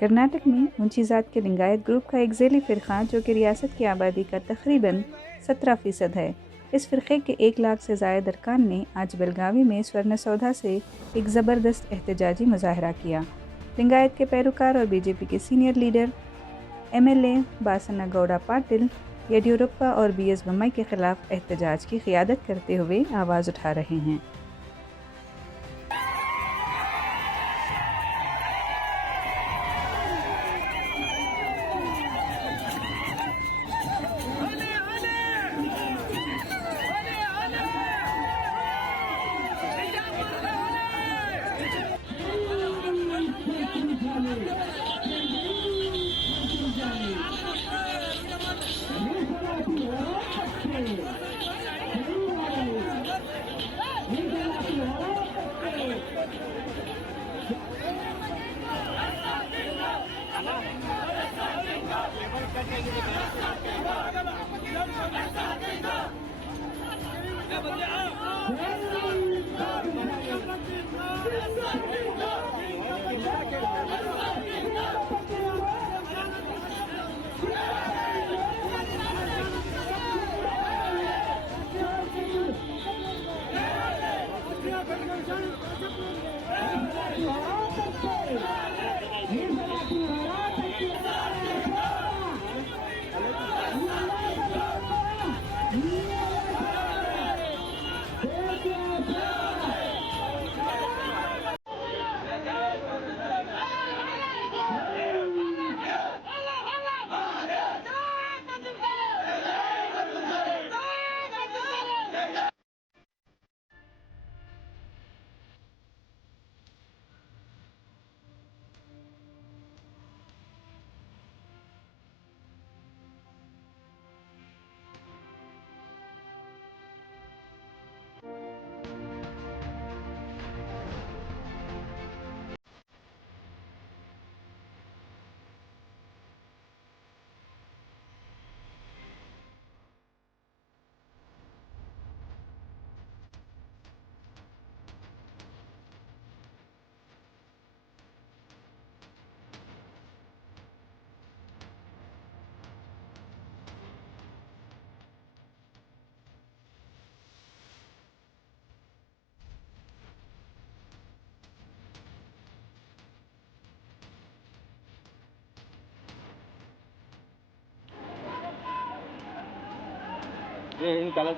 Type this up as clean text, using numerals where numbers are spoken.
कर्नाटक में ऊंची ज़ात के लिंगायत ग्रुप का एक ज़ैली फ़िरक़ा जो कि रियासत की आबादी का तकरीबन 17% है। इस फ़िरक़े के 1 लाख से ज़ायद अरकान ने आज बेलगावी में स्वर्णसौधा से एक ज़बरदस्त एहतजाजी मुज़ाहरा किया। लिंगायत के पैरोकार और बीजेपी के senior leader MLA Basanagouda Patil Yediyurappa और बीएस बम्मई के खिलाफ एहतजाज की क़ियादत करते हुए आवाज़ उठा रहे हैं। ये इन काला